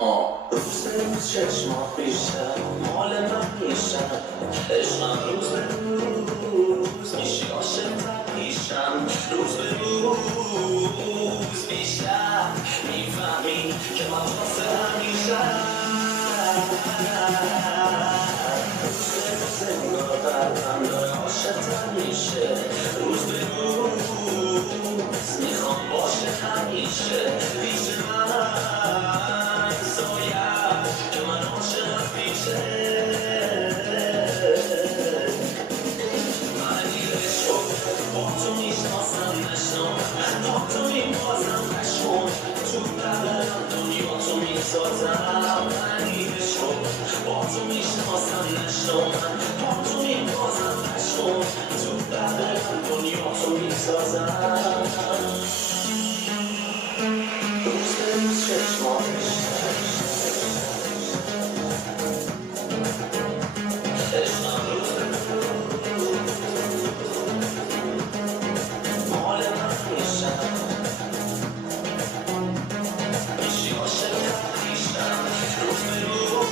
روز به روز چشمات بیشتر مال من میشن، عشقم روز به روز میشی عاشق‌تر پیشم، روز به روز بیشتر میفهمی که من واسه همیشم. روز به روز انگار قلبم داره عاشق‌تر میشه، روز به روز میخوام باشه همیشه پیش من. که من عاشقم پیشه معنی بشو با تو میشناسم نشنم، با تو میبازم نشکن تو بدنم دنیا تو میسازم. معنی بشو با تو میشناسم نشنم، با تو میبازم نشکن تو بدنم دنیا تو میسازم. روز به روز چشمات بیشتر عشقم، روز به روز مال من میشن، میشی عاشق‌تر پیشم، روز به روز.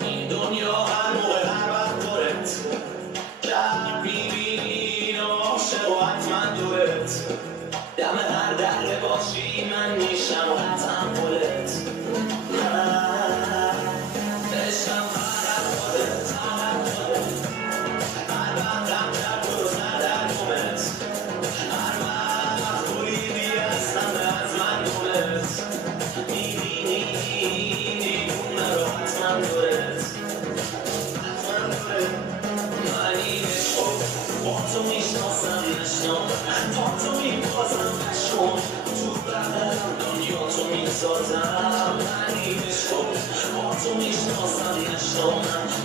این دنیا هر موقع هر وقت دورت کرد میبینی عاشق و حتما دورت، دم هر دره باشی من میشم و حتما پلت. عشقم فقط خودت، هر وقت رم در تو رو سر در گمت، هر وقت بریدی هستم از من گمت، میبینی دیوونه رو حتما دورت، حتما دورت. معنی بشو با تو میشناسم نشنم، با تو میبازم نشکن تو بدنم دنیا تو میسازم. معنی بشو با تو میشناسم نشنم،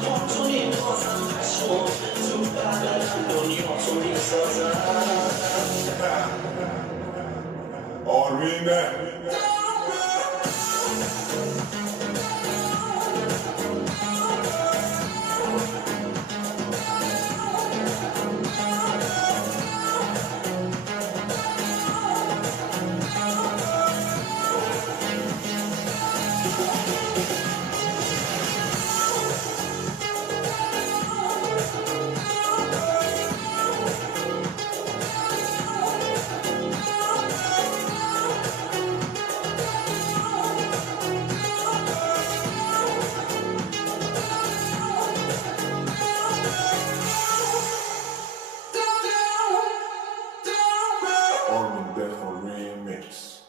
با تو میبازم نشکن تو بدنم دنیا تو میسازم. آرمینه